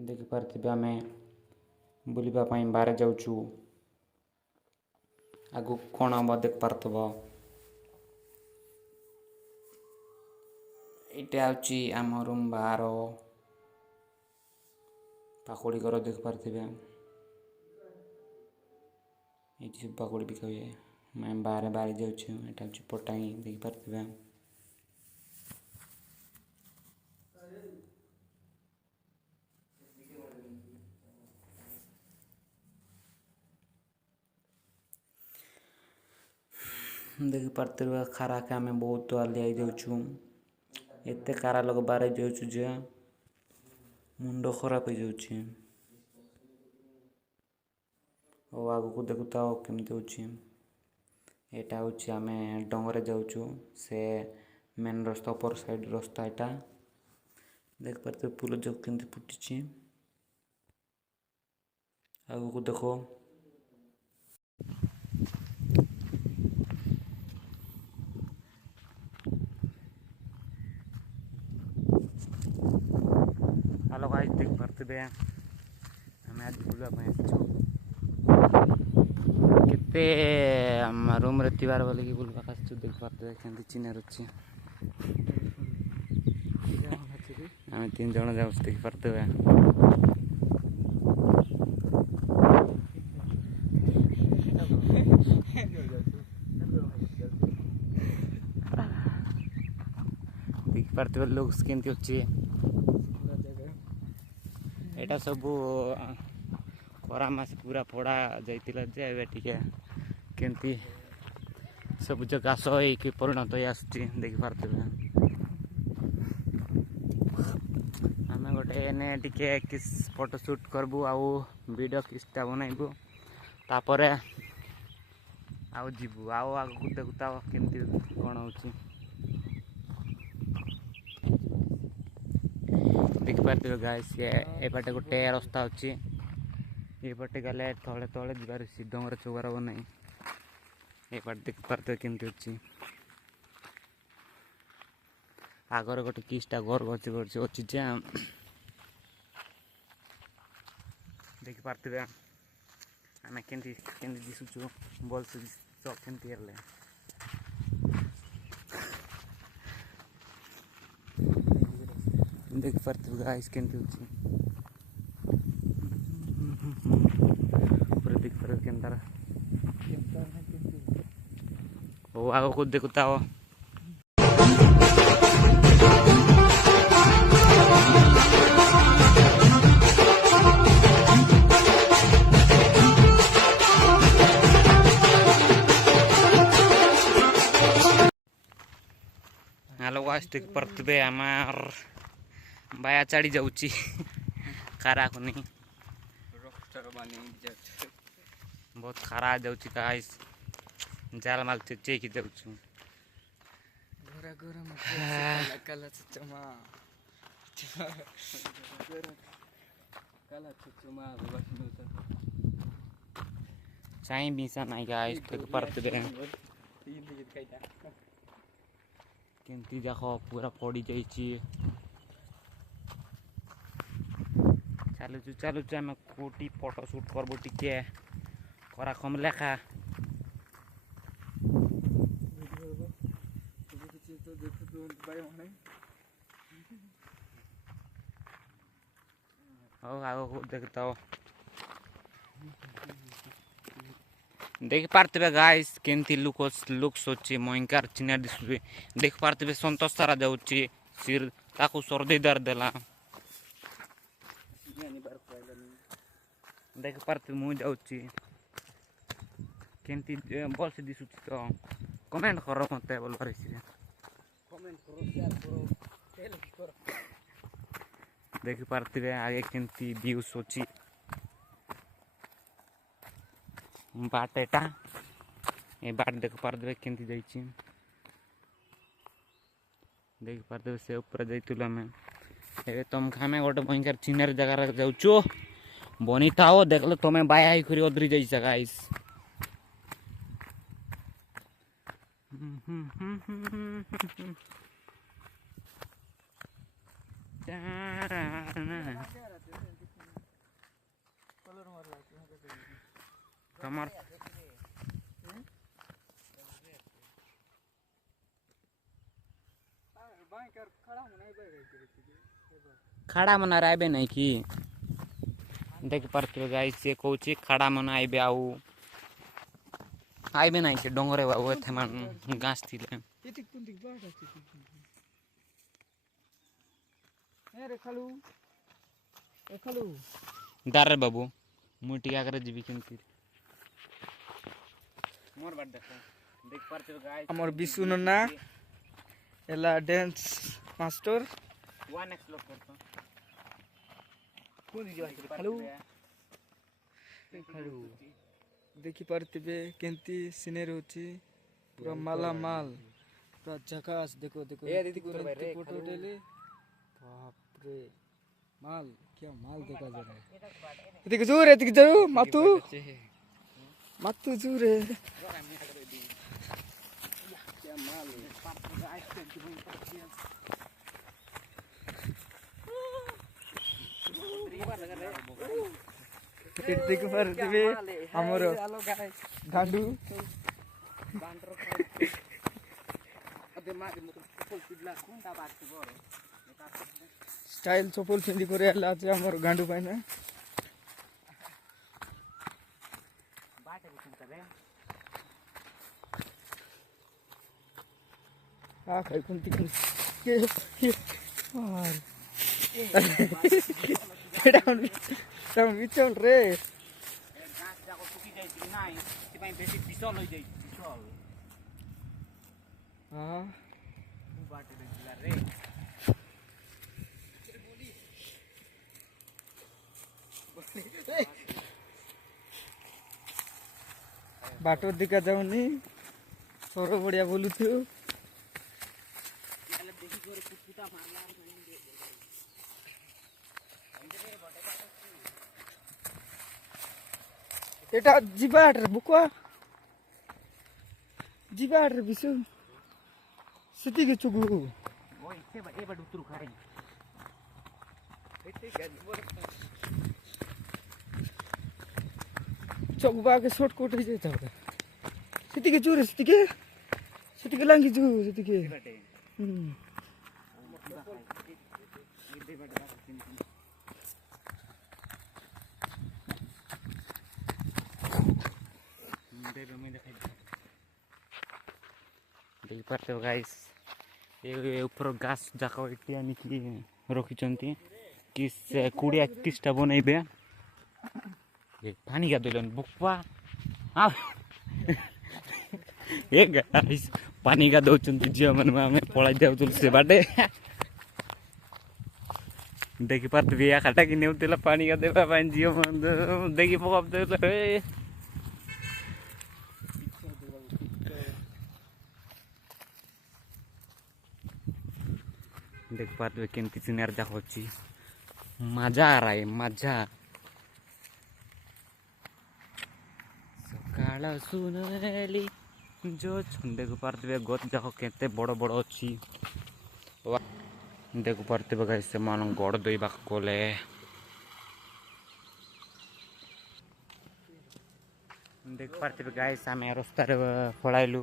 देखिपारे आम बुलापाई बाहर जाऊँ आगु कौन हम देख पार्थ यहाँ आम रूम बाहर पाकुड़ी घर देखिपारे ये सब पाकुड़ी बिका हुए मैं बाहर बाहर जाऊँ पटाई देखिपारे देखिपारे खारा के आम बहुत आलियाई जाऊँ एत खारा लोग बाहर जाऊँ मुंड खराब हो जाऊँ और आग को देखुता केमती होटा हूँ आम डंगरे जाऊँ से मेन रास्ता ऊपर साइड रास्ता यहाँ देखिपारे फूल जो केमती फुटी आग को देखो हेलो गाइस देखिपारे आम आज बुलापाई केते रूम रे तिबार बोले कि बुलवा आसछु देखिपारे केमती चिन्हर अच्छी आम 3 जन जाऊँ देखिपारे देखिपारे लोग केमती अच्छी एटा सब खरा मास पूरा फोड़ा जाइतिला जे टिके केमती सबुज घास होइक परिणत हो आसुची देखिपारे आम गोटे एने टिके किस फोटो शूट करबू आउ वीडियो किसटा बनइबू तापर आउ जीवू आउ आगू देखुता केमती कौन होची देखिपारे गाइस ये बाटे गोटे रास्ता अच्छी ये पटे गले तले तले जीवार डंगर चौबार हम ना ये पटे देखिपारे केमती अच्छी आगर गोटे किसटा घर अच्छी देखिपारे आम केमती दिशुचु भल से केमती हेल्ले देखिपारे गाइस केमती होची पूरा देखिपारे केमतार ओ आगो को देखुता हो हेलो गाइस देखिपारे आमार बाया चढ़ी जाऊँ खारा को नहीं बहुत खारा जाऊँ गाइस जाल माल चेक जाऊँ चाई बीसा नहीं गाइस देखिपारे केमती देख पूरा पड़ी जाइए चलु आम कोटी फोटो शूट करबो टिके खरा कम लेखा आगो देखता हो देखिपारे गाइस केमती लुक्स अच्छी मयंकार चिन्ह दिशु देखिपारे संतोष सारा जाऊँ सिर ताकू सर्दी दर्द देला देखिपारे मुझे जाऊँ केमती भल से दिशु तो कमेंट कर मत बोल देखिपारे आगे केमती व्यूज अच्छी बाट एटा ये बाट देखिपारे केमती जाइए देखिपारे से ऊपर जाइलु आम ए तुम खामे गोटे भयंकर चिन्हर जगार जाऊँ बनी थाओ देखले तुम्हें बाया ही अदरी जाइस गाइस कमर खड़ा मना आइबे नहीं कि देख पारे गाइस से कौची खड़ा मना आइबे आइबे नहीं से डोंगरे बाबू थे मन गाछ थिले दारे बाबू मुटिया करे जीवी केमती मोर बात देखो देख पारे गाइस हमर बिसु नन्ना एला डांस मास्टर 1x लोग करतो कोन जीवा खालू देखि पारतिबे केंती सिनेरी होची पूरा माला माल पूरा झकास देखो देखो ए दीदी कुतर भाई रे फोटो उठेले बाप रे माल क्या माल देखा जा रहा है एतिक जोर मातू मातू जोर है क्या माल देख पारतिबे हमर गांडू स्टाइल चप्पल पिंधि करे आला जे हमर गांडू पाइना आ खाइ कुंती के और तम विचल रे गाछ जाको सुकी जाई कि नाही ति पई बेसी बिसल होई जाई बिसल हां तू बाटे देखला रे बाटो दिखा जाउनी सोरो बढ़िया बोलु थियो याले देखि गोरे कुकुटा मारला एटा जिबाट रे बुकुआ जिबाट रे बिसु सिटी के चुगु ओइ से बा ए बड उतरु खाई चौकबा के शॉर्ट कोट ही जाता है सिटी के चूरे सिटी के लांगी चू सिटी के देख पारते हो गाइस ये ऊपर गाछ जाको इटिया निकली रखिचंती कि से 20-31टा बनैबे ये पानी गादलन बुकवा आ ए गाइस पानी गादौचंती जियो मनवा में पळा जाउतुल से बाटे देखि पारते बिया खाटा कि नेउतेला पानी गादेबा पानी जियो मन देखि पकप दे देख पाते केमती सिनेर जाकोची मजा आ रहा है मजा सकाळ सुनली जो देख पारे गत जाक केते बड़ बड़ अच्छी देख पारे गाइस से मान गड़ दैबा गले देख पारे गाइस आम रास्तार पड़ाइलु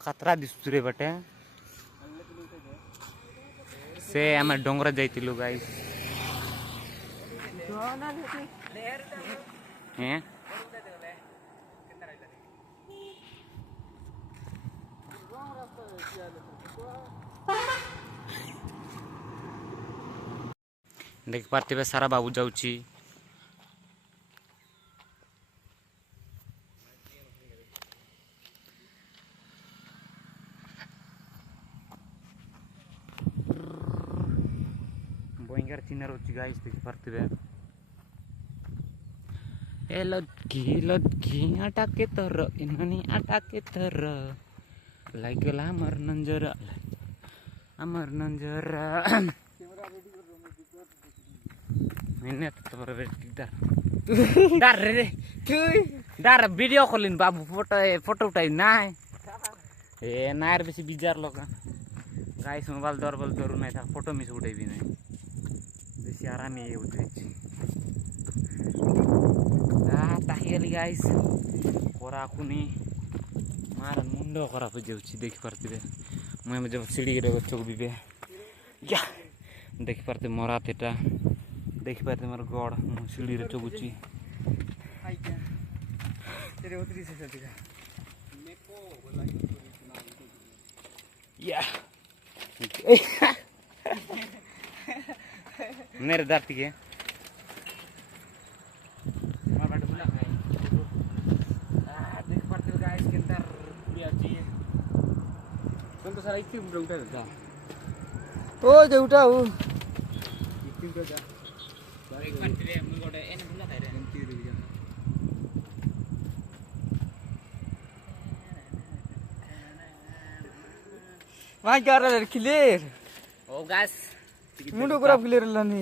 खतरा दिशुरे बटे से आम डोंगरा जाइतिलु गाइस हैं देख पारे सारा बाबू जाउची भयंकर चिन्हर होची गाइस देख पारे ए लदकी आटा के तर इन्हनी आटा के तर लागला हमर नंजर मैंने तो रेडी दार रे दार वीडियो कॉलिंग बाबू फोटो उठाई ना ए नायर बेसी बिजार लोग गाइस मोबाइल दरबल नहीं था फोटो मिस उठाई भी नहीं बेसी आराम ये होते ଆଜିକାଲି ଗାଇସ୍ କରାକୁନି ମାର ମୁଣ୍ଡ ଖରାପ ହେଇଯାଉଛି ଦେଖିପାରୁଥିବେ। ମୁଁ ଏବେ ଯେଉଁ ସିଡ଼ିରେ ଗଛକୁ ଯିବେ ଦେଖିପାରୁଥିବେ ମୋର ହାତଟା ଦେଖିପାରୁଥିବେ ମୋର ଗଡ଼ ମୁଁ ସିଡ଼ିରେ ଚଗୁଛି। मेरे दाती के देख पाते हो गाइस के अंदर भी अच्छी है तुम तो सारा इतनी उठा देता ओ जो उठा हो इतनी तो जा एक बार तेरे मुंह कोटे एने बुला था रे एंटी रे जा वहां क्या रहा है क्लियर ओ गाइस मुंडो पूरा क्लियर लानी